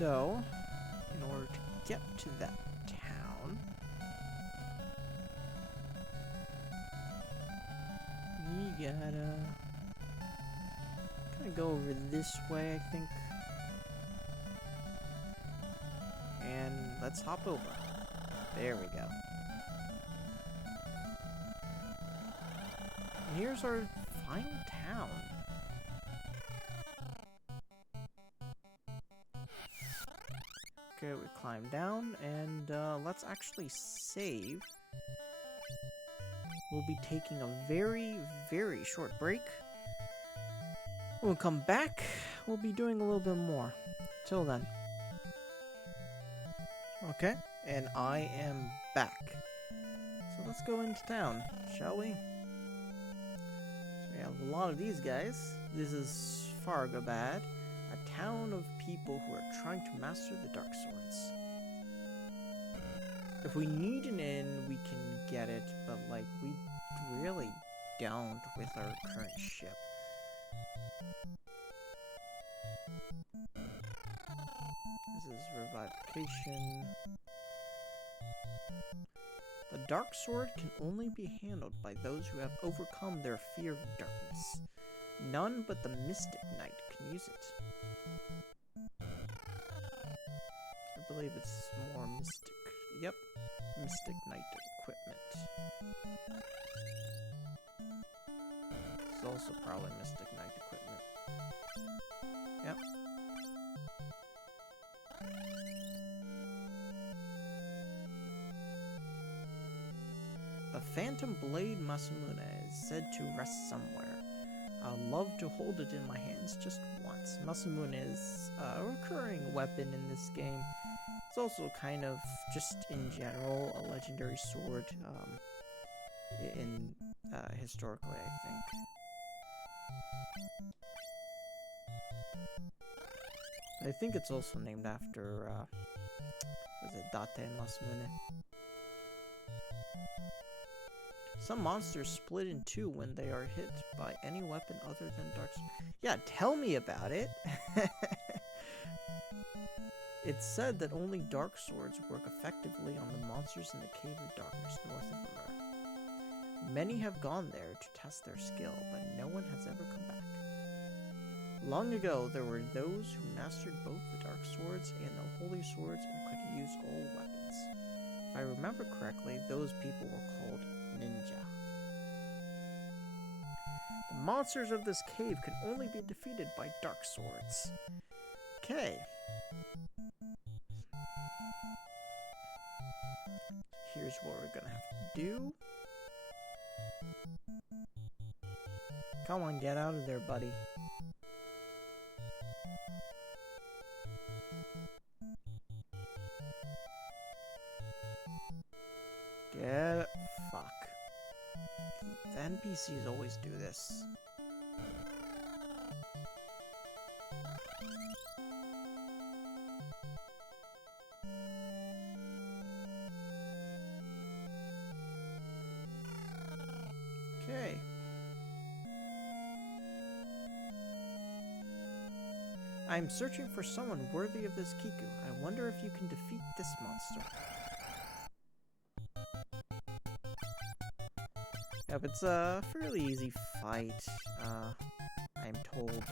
So, in order to get to that town, we gotta kind of go over this way, I think. And let's hop over. There we go. And here's our final town. Okay, we climb down, and let's actually save. We'll be taking a very, very short break. When we come back, we'll be doing a little bit more. Till then. Okay, and I am back. So let's go into town, shall we? So we have a lot of these guys. This is Fargabaad, a town of people who are trying to master the dark swords. If we need an inn, we can get it, but like we really don't with our current ship. This is revivification. The dark sword can only be handled by those who have overcome their fear of darkness. None but the Mystic Knight can use it. I believe it's more Mystic. Yep, Mystic Knight equipment. It's also probably Mystic Knight equipment. Yep. The Phantom Blade Masamune is said to rest somewhere. I'd love to hold it in my hands just once. Masamune is a recurring weapon in this game. It's also kind of, just in general, a legendary sword, historically, I think. I think it's also named after, was it Date Masamune? Some monsters split in two when they are hit by any weapon other than dark sword. Yeah, tell me about it! It's said that only dark swords work effectively on the monsters in the Cave of Darkness north of Amur. Many have gone there to test their skill, but no one has ever come back. Long ago, there were those who mastered both the dark swords and the holy swords and could use all weapons. If I remember correctly, those people were called ninja. The monsters of this cave can only be defeated by dark swords. Okay. Here's what we're gonna have to do. Come on, get out of there, buddy. Get... Fuck. The NPCs always do this. Okay. I'm searching for someone worthy of this Kiku. I wonder if you can defeat this monster. Yep, it's a fairly easy fight, I'm told.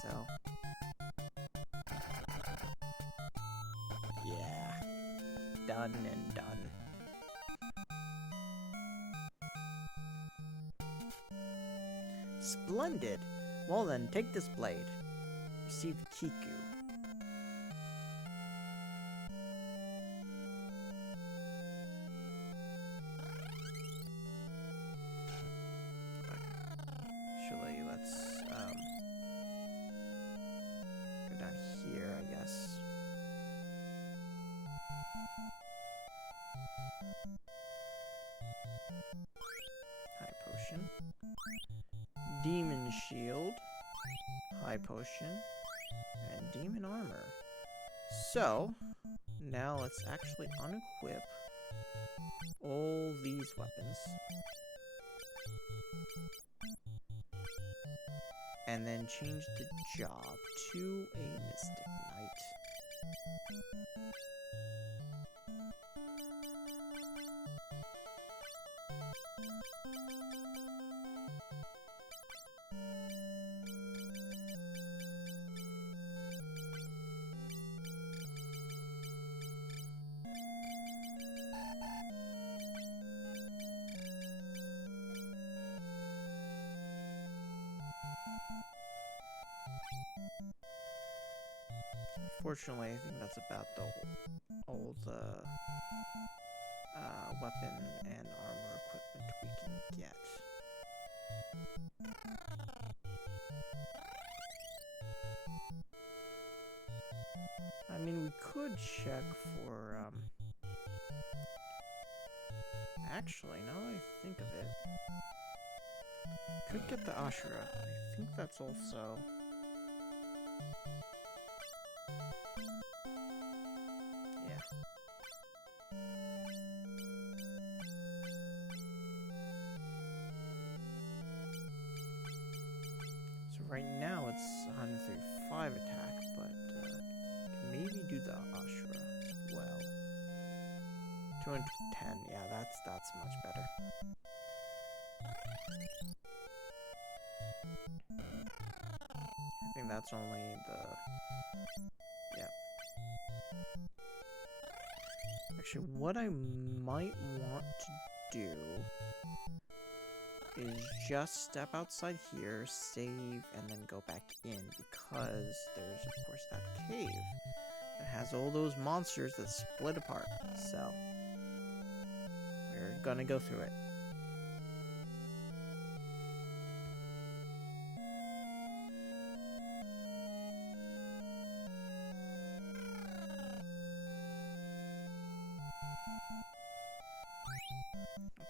So. Yeah. Done and done. Splendid! Well then, take this blade. Received Kiku. Actually, let's go down here, I guess. High potion. Demon shield. High potion. And demon armor. So, now let's actually unequip all these weapons. And then change the job to a Mystic Knight. Fortunately, I think that's about the old weapon and armor equipment we can get. I mean, we could check for, actually, now that I think of it, could get the Ashura. I think that's also... yeah. So right now it's 135 attack, but can maybe do the Ashura as well. 210, yeah, that's much better. I think that's only the... yeah. Actually, what I might want to do is just step outside here, save, and then go back in, because there's, of course, that cave that has all those monsters that split apart. So, we're gonna go through it.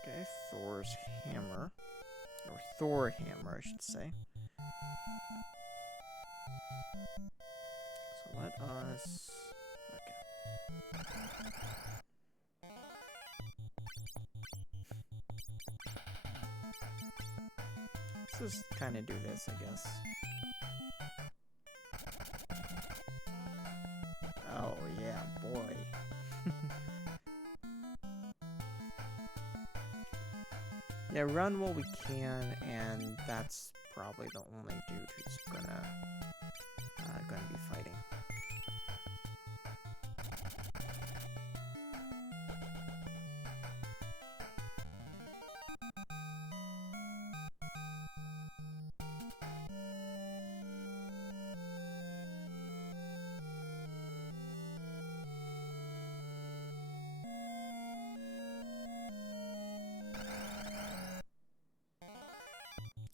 Okay, Thor's hammer. Or Thor hammer, I should say. So let us... okay. Let's just kind of do this, I guess. Oh, yeah, boy. Yeah, run while we can, and that's probably the only dude who's gonna be fighting.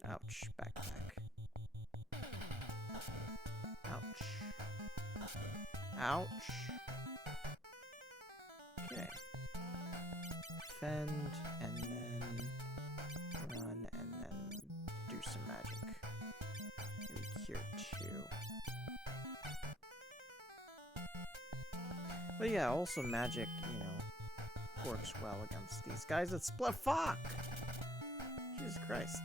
Ouch, backpack. Ouch. Ouch. Okay. Fend, and then run, and then do some magic. Maybe cure 2. But yeah, also magic, you know, works well against these guys that split. Fuck! Jesus Christ.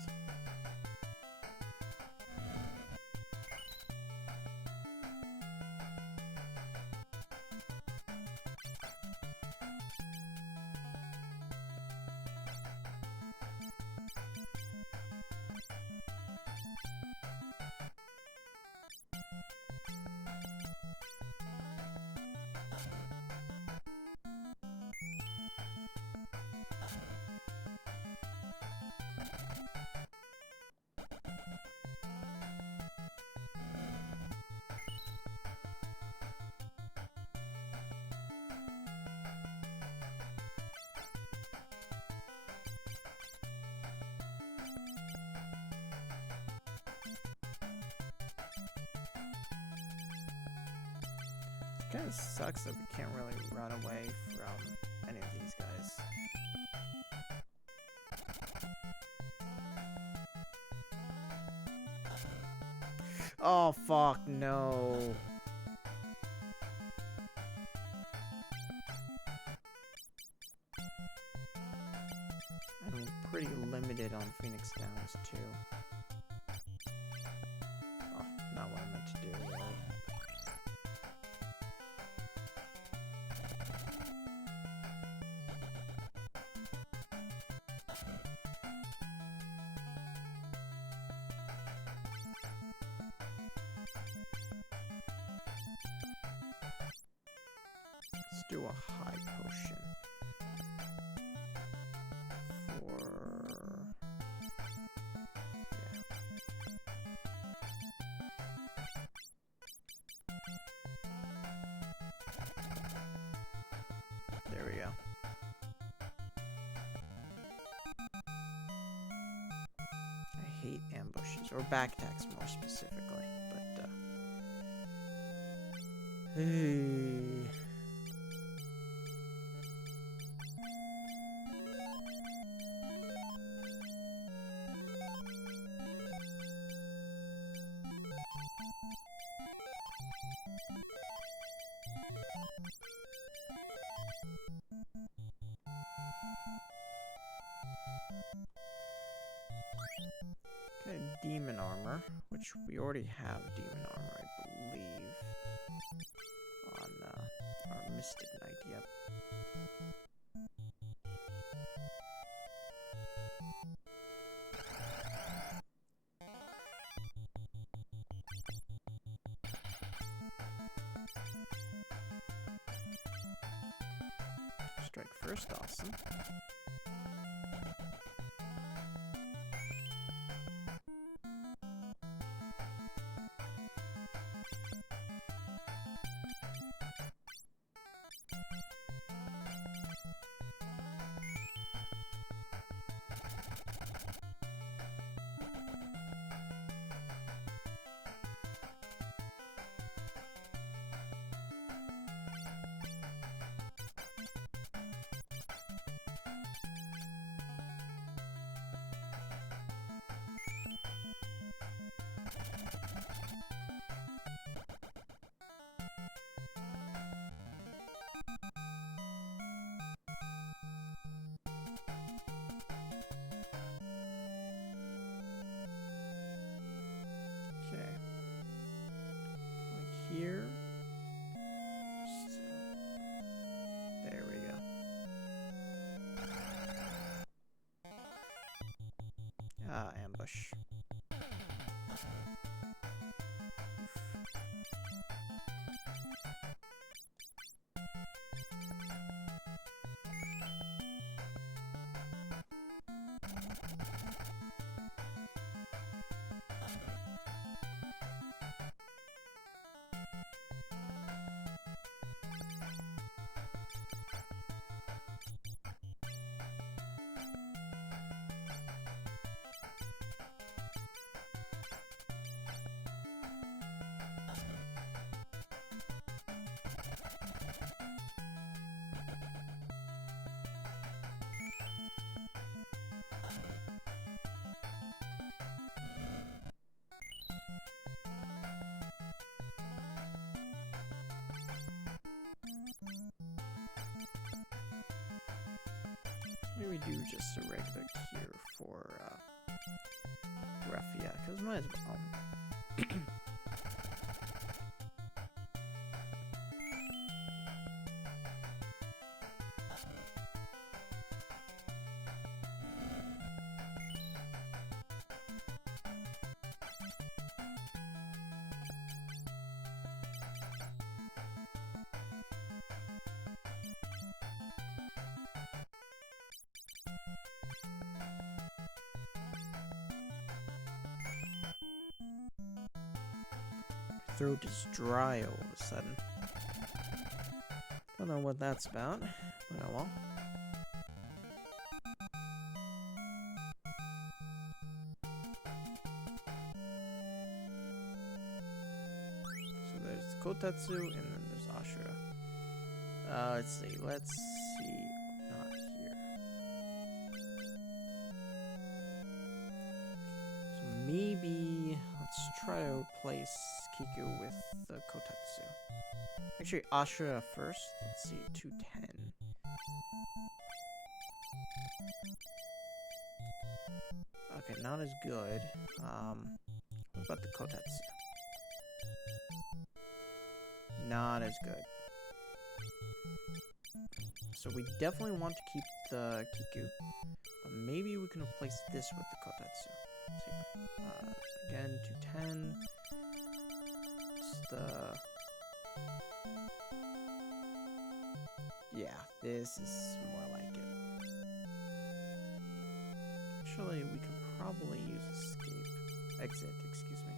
Kind of sucks that we can't really run away from any of these guys. Oh, fuck, no. I'm pretty limited on Phoenix Downs, too. Oh, not what I meant to do, really. do a high potion. There we go. I hate ambushes, or backtacks more specifically, but hey. Okay, demon armor, which we already have demon armor, I believe, on our Mystic Knight, yep. Strike first, awesome. Here. So, there we go. Ah, ambush. Maybe we do just a regular cure for Raffia, because might as well. Throat is dry all of a sudden. Don't know what that's about, but oh well. So there's Kotetsu and then there's Ashura. Let's see. Not here. So maybe let's try to replace Kiku with the Kotetsu. Actually, Ashura first. Let's see, 210. Okay, not as good. What about the Kotetsu? Not as good. So we definitely want to keep the Kiku, but maybe we can replace this with the Kotetsu. Let's see. Again, 210. Yeah, this is more like it. Actually, we could probably use exit, excuse me.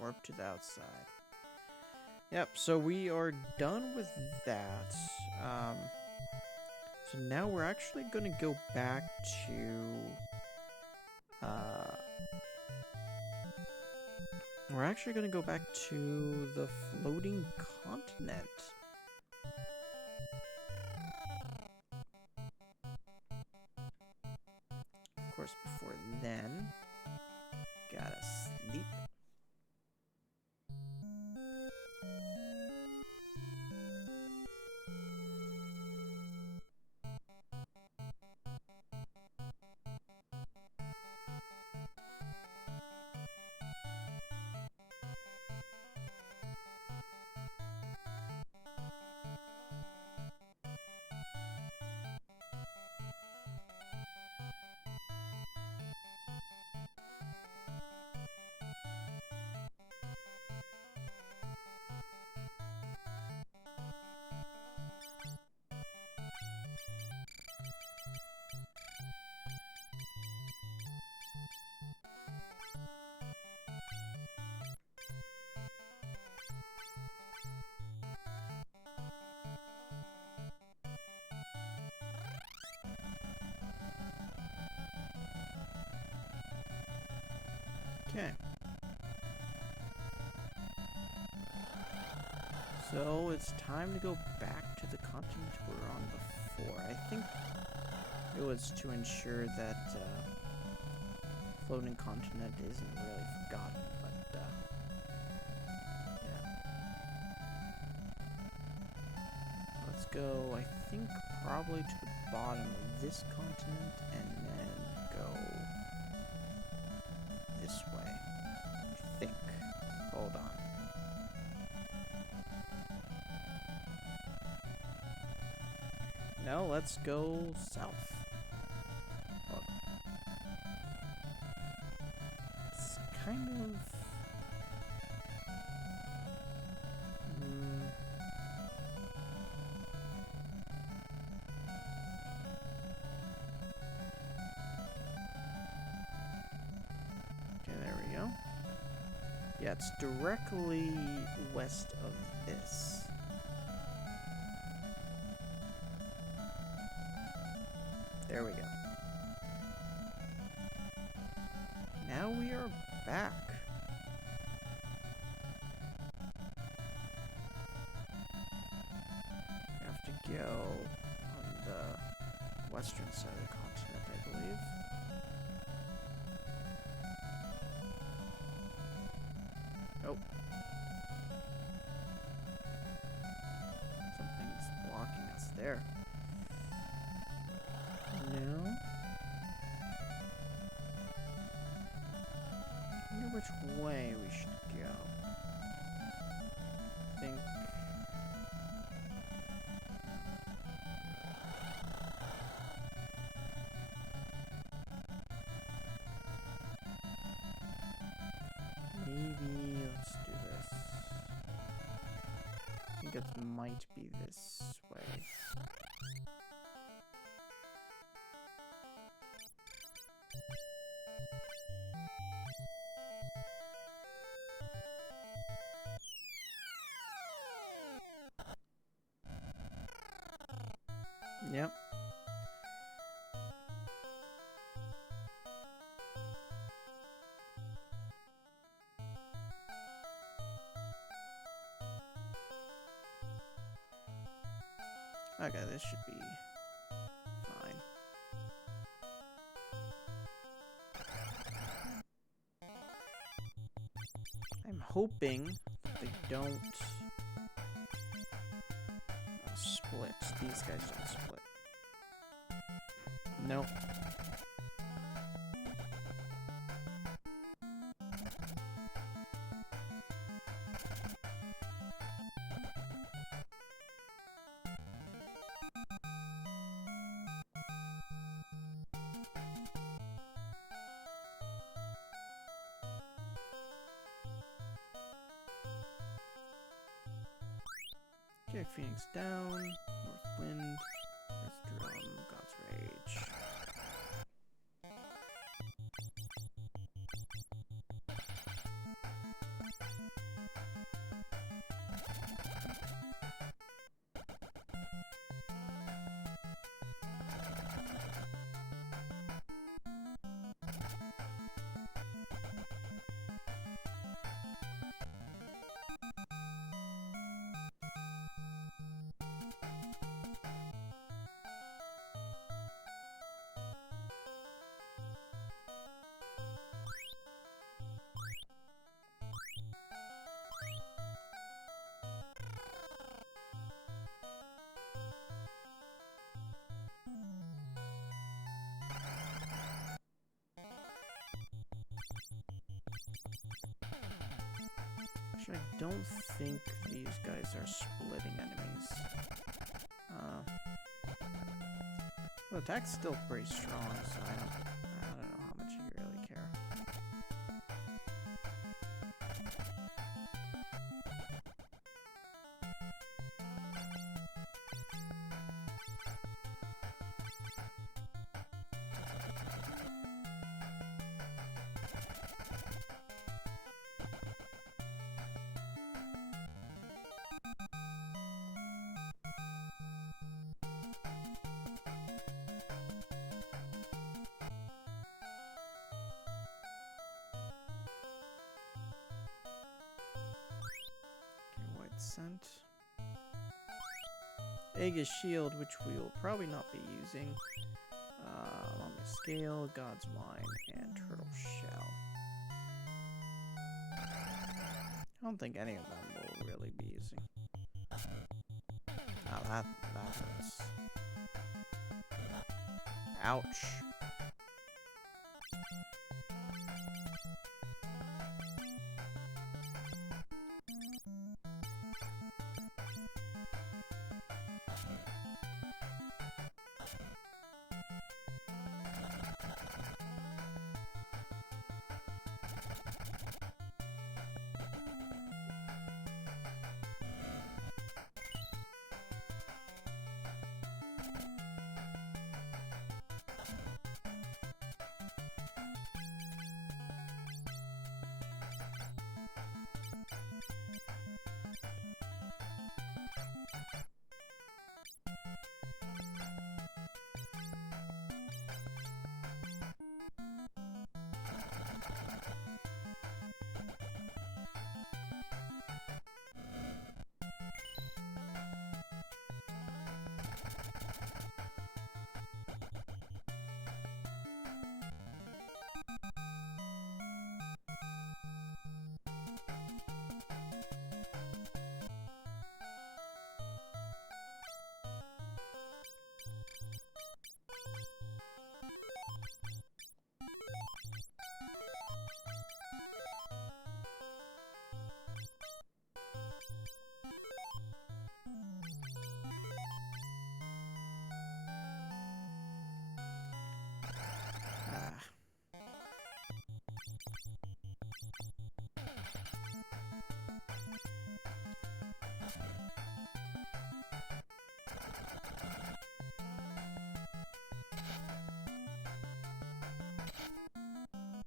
Warp to the outside. Yep, so we are done with that. So now we're actually going to go back to... we're actually going to go back to the floating continent. Of course, before then, gotta sleep. Okay. So it's time to go back to the continent we were on before. I think it was to ensure that floating continent isn't really forgotten, but yeah. Let's go, I think, probably to the bottom of this continent and then go this way. I think. Hold on. No, let's go south. Hold on. It's kind of... Okay, there we go. Yeah, it's directly west of this. There we go. Now we are back. We have to go on the western side of the continent, I believe. Oh. Something's blocking us there. No. I wonder which way we should go. I think... maybe let's do this. I think it might be this way. Yep. Okay, this should be fine. I'm hoping that they don't split. These guys don't split. Nope. Okay, Phoenix down. North Wind. Earth Drum. God's Rage. Actually, I don't think these guys are splitting enemies. Well, attack's still pretty strong, so I don't know how much you really care. Scent. Aegis Shield, which we will probably not be using. On the Scale, God's Wine, and Turtle Shell. I don't think any of them will really be using. Oh, that hurts. Ouch.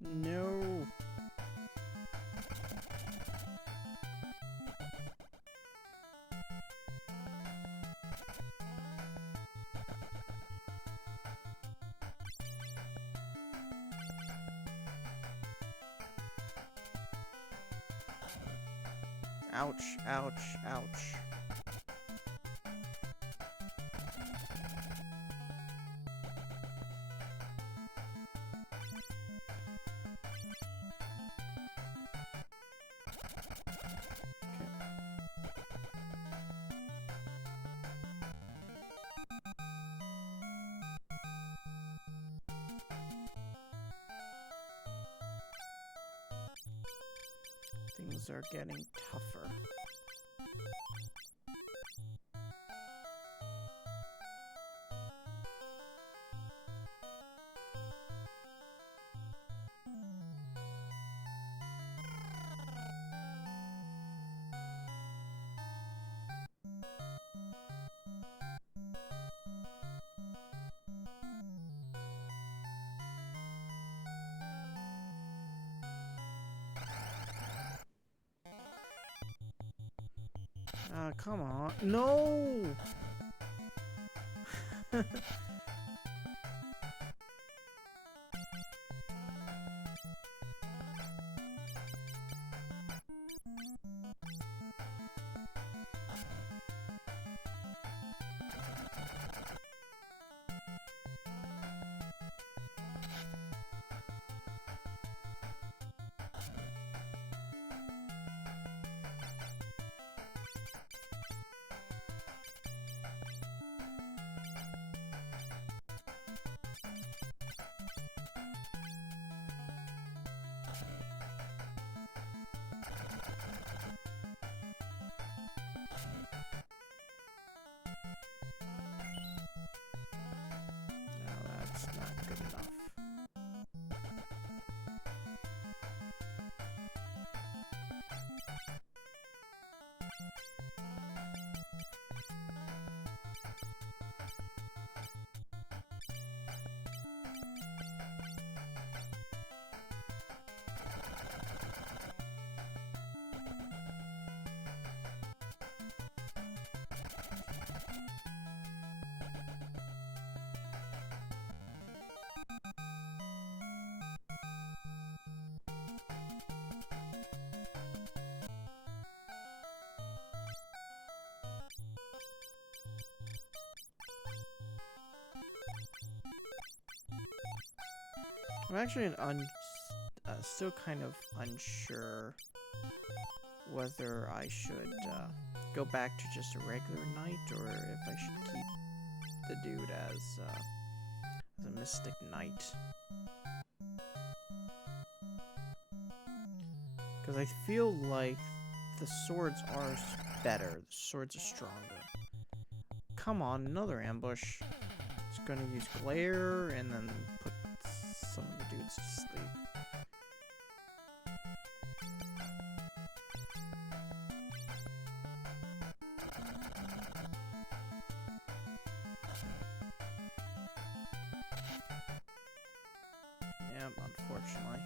No. Ouch, ouch, ouch. Things are getting tougher. Come on. No! Not good enough. I'm actually still kind of unsure whether I should go back to just a regular knight or if I should keep the dude as a mystic knight. Because I feel like the swords are better, the swords are stronger. Come on, another ambush. It's gonna use glare and then put some of the dudes to sleep. Yep, unfortunately.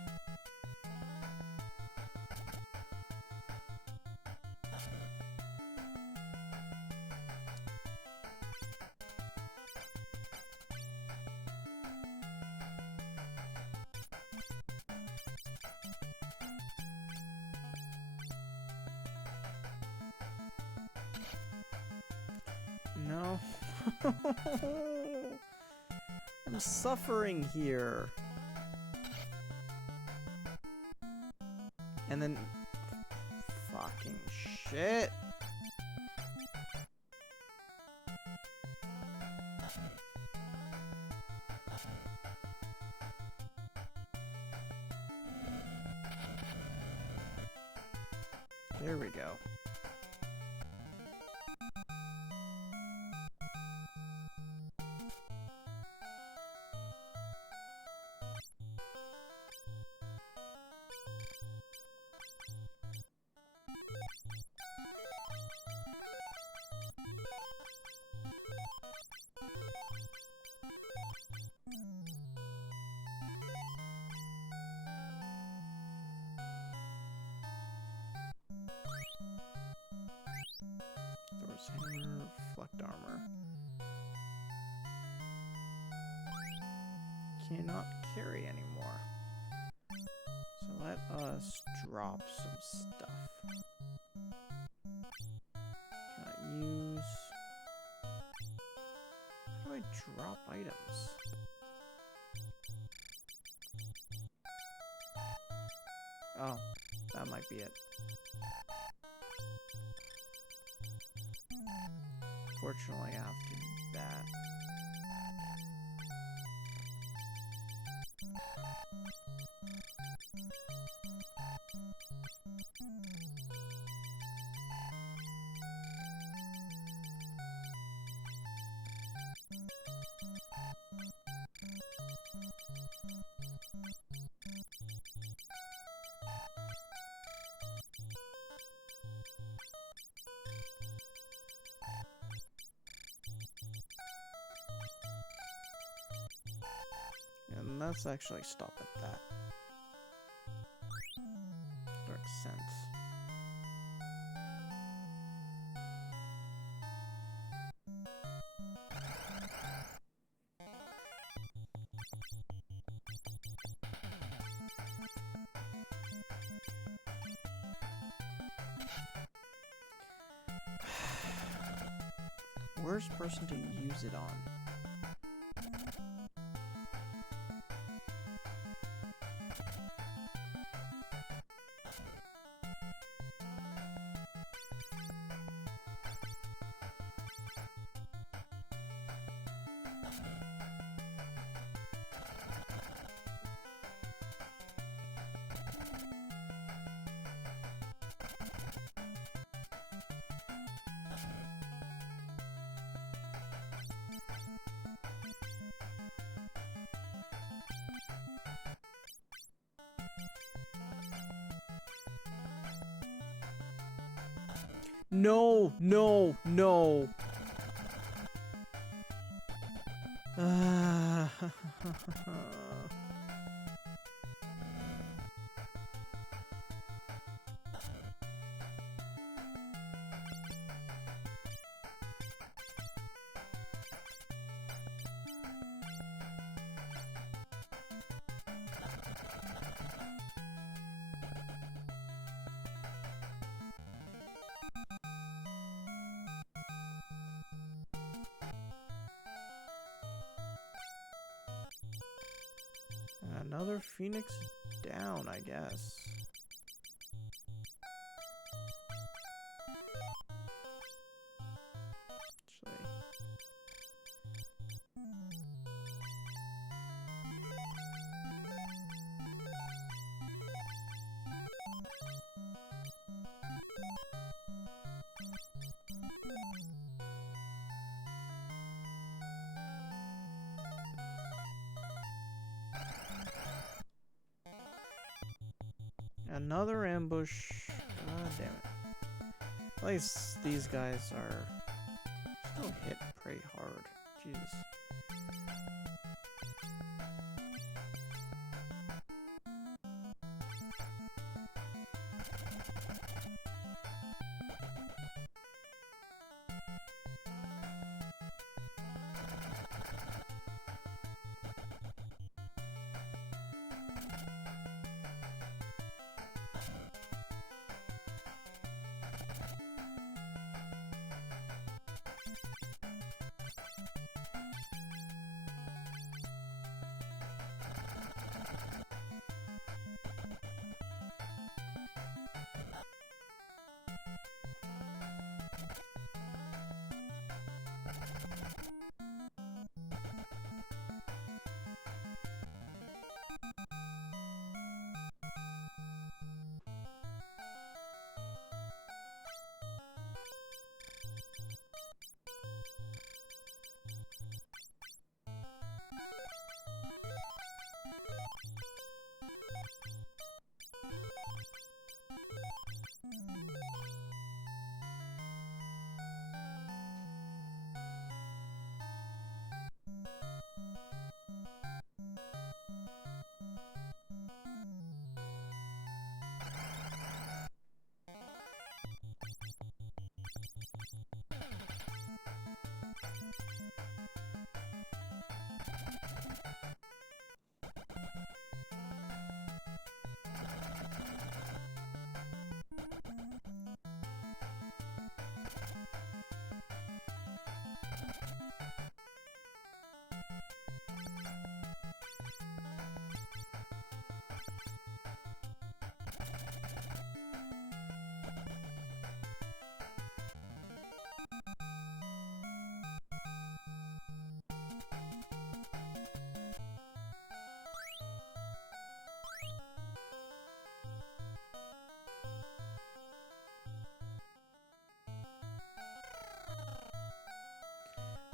No. I'm suffering here. And then... fucking shit. There we go. Thor's hammer, reflect armor. Cannot carry anymore. So let us drop some stuff. Cannot use... how do I drop items? Oh, that might be it. Fortunately, I have to do that. And let's actually stop at that. Dark sense. worst person to use it on? No, no, no. Another Phoenix down, I guess. Actually. Another ambush. God damn it. At least these guys are still hit pretty hard. Jesus.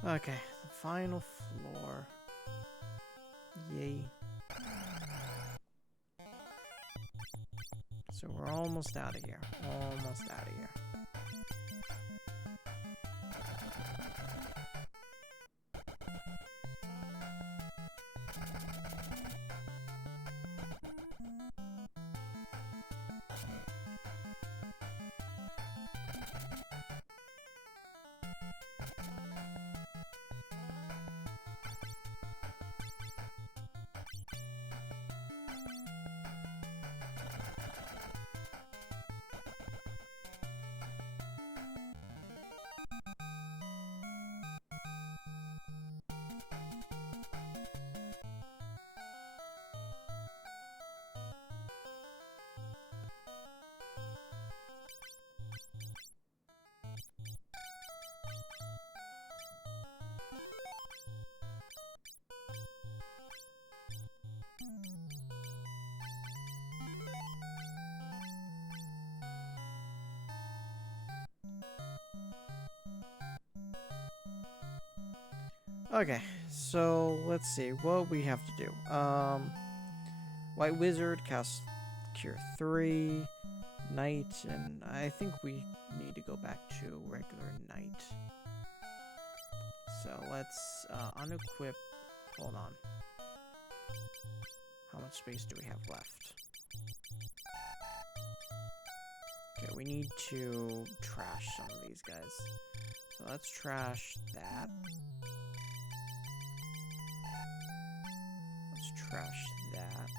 Okay, the final floor. Yay. So we're almost out of here. Almost out of here. Okay, so let's see what we have to do. White Wizard casts Cure 3, Knight, and I think we need to go back to regular Knight. So let's unequip. Hold on. How much space do we have left? Okay, we need to trash some of these guys. So let's trash that. Let's trash that.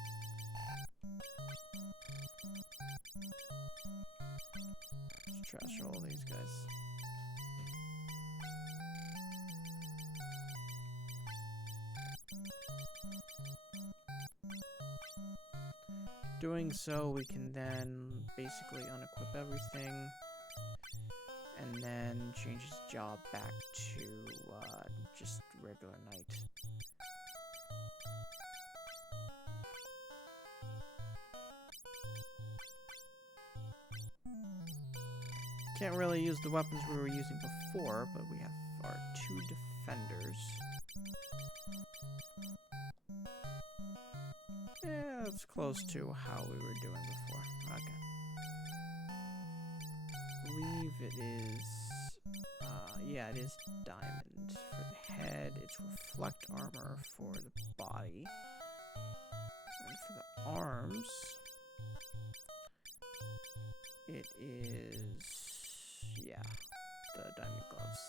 Let's trash all these guys. Doing so, we can then basically unequip everything and then change his job back to just regular Knight. Can't really use the weapons we were using before, but we have our 2 defenders. Yeah, it's close to how we were doing before. Okay. I believe it is... yeah, it is diamond for the head. It's reflect armor for the body. And for the arms... it is... yeah, the diamond gloves.